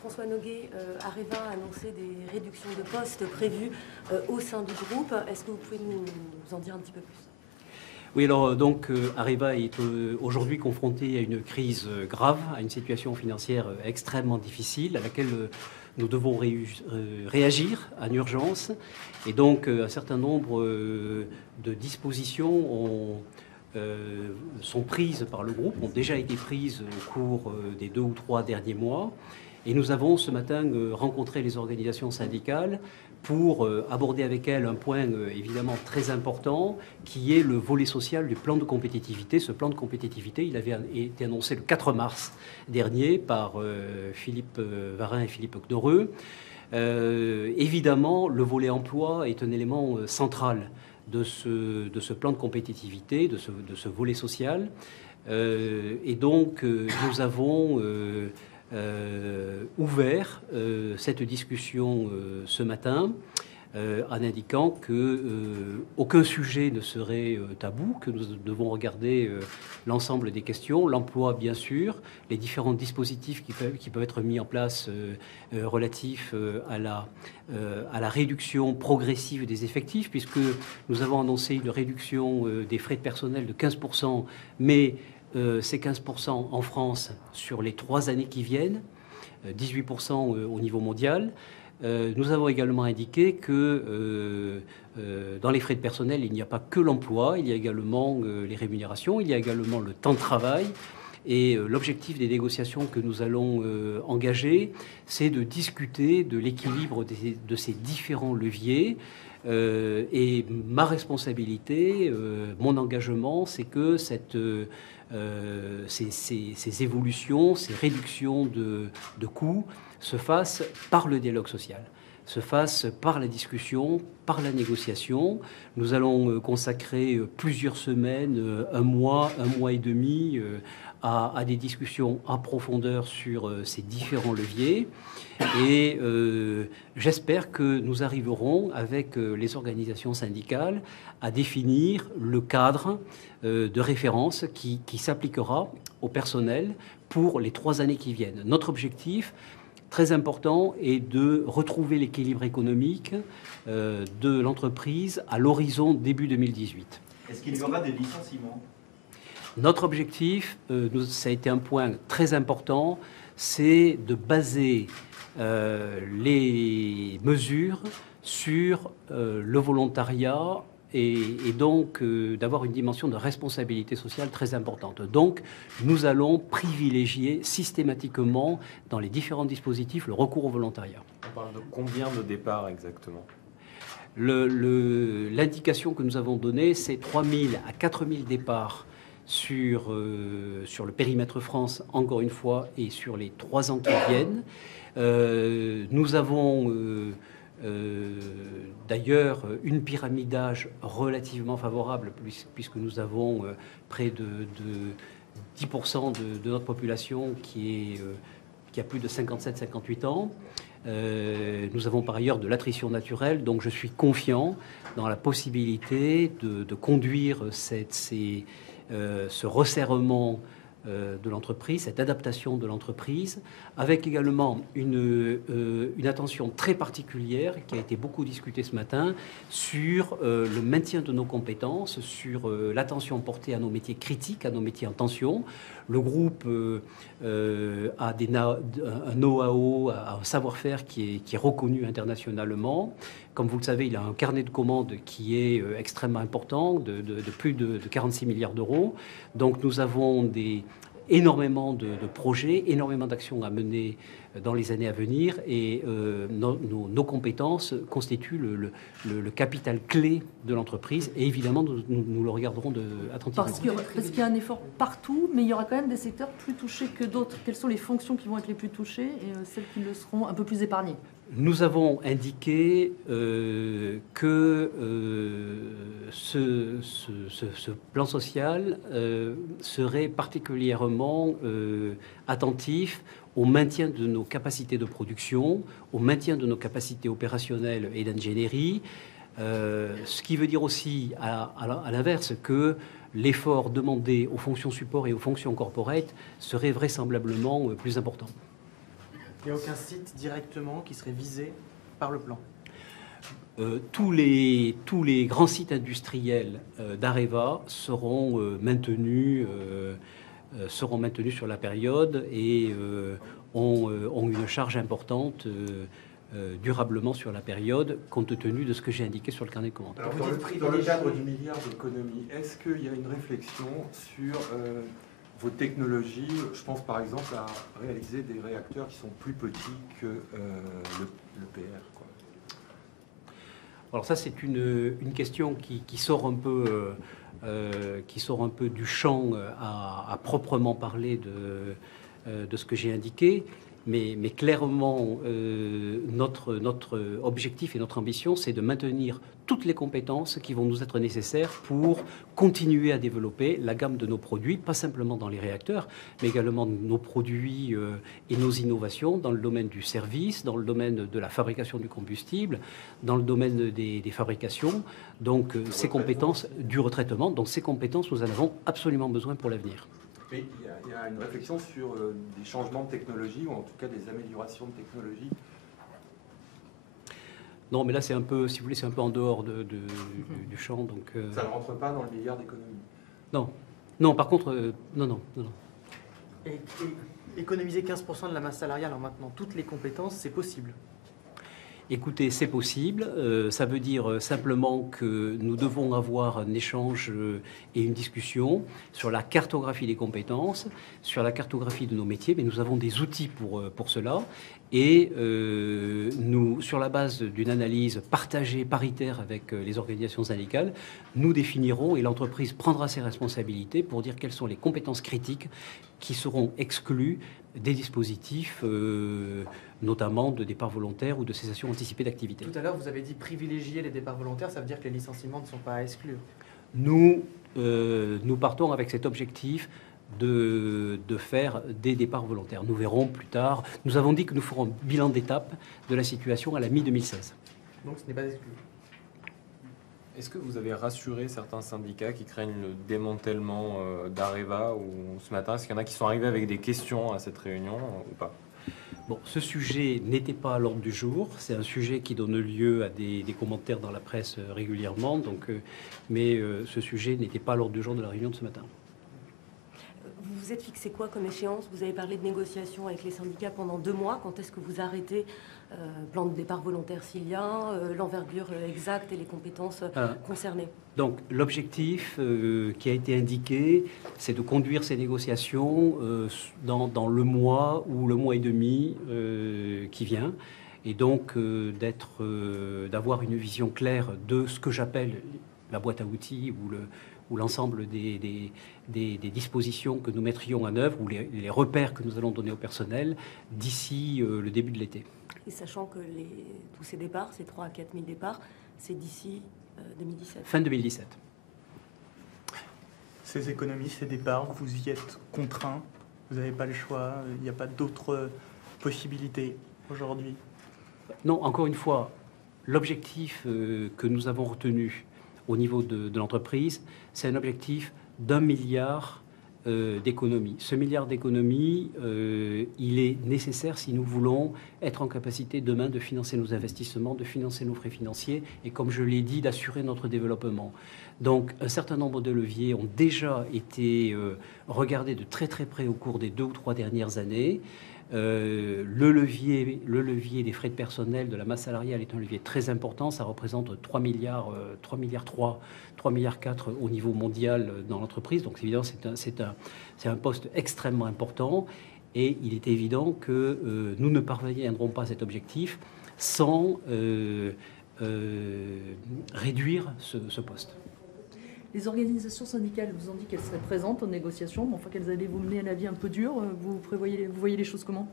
François Noguet, Areva a annoncé des réductions de postes prévues au sein du groupe. Est-ce que vous pouvez nous en dire un petit peu plus? Oui, alors donc Areva est aujourd'hui confronté à une crise grave, à une situation financière extrêmement difficile, à laquelle nous devons réagir en urgence. Et donc un certain nombre de dispositions sont prises par le groupe, ont déjà été prises au cours des 2 ou 3 derniers mois. Et nous avons ce matin rencontré les organisations syndicales pour aborder avec elles un point évidemment très important, qui est le volet social du plan de compétitivité. Ce plan de compétitivité, il avait été annoncé le 4 mars dernier par Philippe Varin et Philippe Knorreux. Évidemment, le volet emploi est un élément central de ce plan de compétitivité, de ce volet social. Et donc, nous avons ouvert cette discussion ce matin en indiquant que aucun sujet ne serait tabou, que nous devons regarder l'ensemble des questions, l'emploi bien sûr, les différents dispositifs qui peuvent être mis en place relatifs à la réduction progressive des effectifs, puisque nous avons annoncé une réduction des frais de personnel de 15%, mais c'est 15% en France sur les 3 années qui viennent, 18% au niveau mondial. Nous avons également indiqué que dans les frais de personnel, il n'y a pas que l'emploi, il y a également les rémunérations, il y a également le temps de travail. Et l'objectif des négociations que nous allons engager, c'est de discuter de l'équilibre de ces différents leviers. Et ma responsabilité, mon engagement, c'est que ces évolutions, ces réductions de coûts se fassent par le dialogue social, se fassent par la discussion, par la négociation. Nous allons consacrer plusieurs semaines, un mois et demi à des discussions en profondeur sur ces différents leviers. Et j'espère que nous arriverons avec les organisations syndicales à définir le cadre de référence qui s'appliquera au personnel pour les 3 années qui viennent. Notre objectif, très important, est de retrouver l'équilibre économique de l'entreprise à l'horizon début 2018. Est-ce qu'il y aura des licenciements ? Notre objectif, ça a été un point très important, c'est de baser les mesures sur le volontariat et donc d'avoir une dimension de responsabilité sociale très importante. Donc, nous allons privilégier systématiquement dans les différents dispositifs le recours au volontariat. On parle de combien de départs exactement ? L'indication que nous avons donnée, c'est 3 000 à 4 000 départs sur le périmètre France, encore une fois, et sur les 3 ans qui viennent. Nous avons d'ailleurs une pyramidage relativement favorable, puisque nous avons près de 10% de notre population qui a plus de 57-58 ans. Nous avons par ailleurs de l'attrition naturelle, donc je suis confiant dans la possibilité de conduire ce resserrement de l'entreprise, cette adaptation de l'entreprise, avec également une attention très particulière qui a été beaucoup discutée ce matin sur le maintien de nos compétences, sur l'attention portée à nos métiers critiques, à nos métiers en tension. Le groupe a un know-how, un savoir-faire qui est reconnu internationalement. Comme vous le savez, il a un carnet de commandes qui est extrêmement important, de plus de 46 milliards d'euros. Donc nous avons énormément de projets, énormément d'actions à mener dans les années à venir, et nos compétences constituent le capital clé de l'entreprise, et évidemment nous le regarderons attentivement. Parce qu'il y a un effort partout, mais il y aura quand même des secteurs plus touchés que d'autres. Quelles sont les fonctions qui vont être les plus touchées et celles qui le seront un peu plus épargnées ? Nous avons indiqué que ce plan social serait particulièrement attentif au maintien de nos capacités de production, au maintien de nos capacités opérationnelles et d'ingénierie, ce qui veut dire aussi, à l'inverse, que l'effort demandé aux fonctions support et aux fonctions corporate serait vraisemblablement plus important. Il n'y a aucun site directement qui serait visé par le plan. Tous les grands sites industriels d'Areva seront maintenus sur la période et ont une charge importante durablement sur la période, compte tenu de ce que j'ai indiqué sur le carnet de commandes. Alors, dans le cadre du milliard d'économies, est-ce qu'il y a une réflexion sur vos technologies? Je pense par exemple à réaliser des réacteurs qui sont plus petits que le PR, quoi. Alors ça, c'est une question qui sort un peu du champ à proprement parler de ce que j'ai indiqué. Mais clairement, notre objectif et notre ambition, c'est de maintenir toutes les compétences qui vont nous être nécessaires pour continuer à développer la gamme de nos produits, pas simplement dans les réacteurs, mais également nos produits et nos innovations dans le domaine du service, dans le domaine de la fabrication du combustible, dans le domaine des fabrications. Donc ces compétences, du retraitement, donc ces compétences, nous en avons absolument besoin pour l'avenir. Mais il y a une réflexion sur des changements de technologie, ou en tout cas des améliorations de technologie. Non, mais là, c'est un peu, si vous voulez, c'est un peu en dehors du champ. Donc, ça ne rentre pas dans le milliard d'économies. Non. Non, par contre, non. Et économiser 15% de la masse salariale en maintenant toutes les compétences, c'est possible. Écoutez, c'est possible. Ça veut dire simplement que nous devons avoir un échange et une discussion sur la cartographie des compétences, sur la cartographie de nos métiers, mais nous avons des outils pour cela. Et nous, sur la base d'une analyse partagée, paritaire avec les organisations syndicales, nous définirons et l'entreprise prendra ses responsabilités pour dire quelles sont les compétences critiques qui seront exclues des dispositifs, notamment de départ volontaire ou de cessation anticipée d'activité. Tout à l'heure, vous avez dit privilégier les départs volontaires, ça veut dire que les licenciements ne sont pas à exclure. Nous partons avec cet objectif de faire des départs volontaires. Nous verrons plus tard. Nous avons dit que nous ferons un bilan d'étape de la situation à la mi-2016. Donc ce n'est pas exclu. Est-ce que vous avez rassuré certains syndicats qui craignent le démantèlement d'Areva ou ce matin? Est-ce qu'il y en a qui sont arrivés avec des questions à cette réunion ou pas? Bon, ce sujet n'était pas à l'ordre du jour. C'est un sujet qui donne lieu à des commentaires dans la presse régulièrement. Donc, mais ce sujet n'était pas à l'ordre du jour de la réunion de ce matin. Vous vous êtes fixé quoi comme échéance? Vous avez parlé de négociations avec les syndicats pendant 2 mois. Quand est-ce que vous arrêtez plan de départ volontaire s'il y a, l'envergure exacte et les compétences concernées? Donc l'objectif qui a été indiqué, c'est de conduire ces négociations dans le mois ou le mois et demi qui vient, et donc d'avoir une vision claire de ce que j'appelle la boîte à outils ou l'ensemble des dispositions que nous mettrions en œuvre ou les repères que nous allons donner au personnel d'ici le début de l'été. Et sachant que tous ces départs, ces 3 à 4 000 départs, c'est d'ici 2017. Fin 2017. Ces économies, ces départs, vous y êtes contraint, vous n'avez pas le choix, il n'y a pas d'autres possibilités aujourd'hui? Non, encore une fois, l'objectif que nous avons retenu au niveau de l'entreprise, c'est un objectif d'1 milliard d'économies. Ce milliard d'économies, il est nécessaire si nous voulons être en capacité demain de financer nos investissements, de financer nos frais financiers et, comme je l'ai dit, d'assurer notre développement. Donc, un certain nombre de leviers ont déjà été regardés de très très près au cours des 2 ou 3 dernières années. Le levier des frais de personnel, de la masse salariale est un levier très important. Ça représente 3 milliards 4 au niveau mondial dans l'entreprise. Donc évidemment, c'est un poste extrêmement important. Et il est évident que nous ne parviendrons pas à cet objectif sans réduire ce poste. Les organisations syndicales vous ont dit qu'elles seraient présentes aux négociations, mais enfin qu'elles allaient vous mener à la vie un peu dure. Vous voyez les choses comment?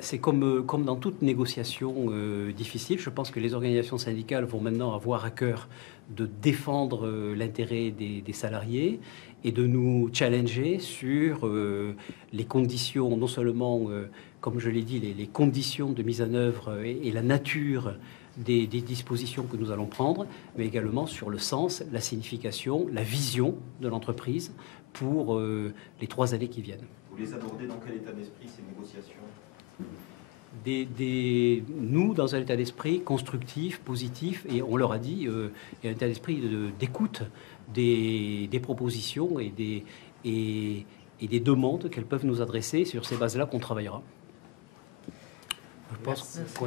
C'est comme dans toute négociation difficile. Je pense que les organisations syndicales vont maintenant avoir à cœur de défendre l'intérêt des salariés et de nous challenger sur les conditions, non seulement, comme je l'ai dit, les conditions de mise en œuvre et la nature des dispositions que nous allons prendre, mais également sur le sens, la signification, la vision de l'entreprise pour les 3 années qui viennent. Vous les abordez dans quel état d'esprit, ces négociations? nous, dans un état d'esprit constructif, positif, et on leur a dit, et un état d'esprit d'écoute des propositions et des demandes qu'elles peuvent nous adresser. Sur ces bases-là qu'on travaillera. Je pense qu'on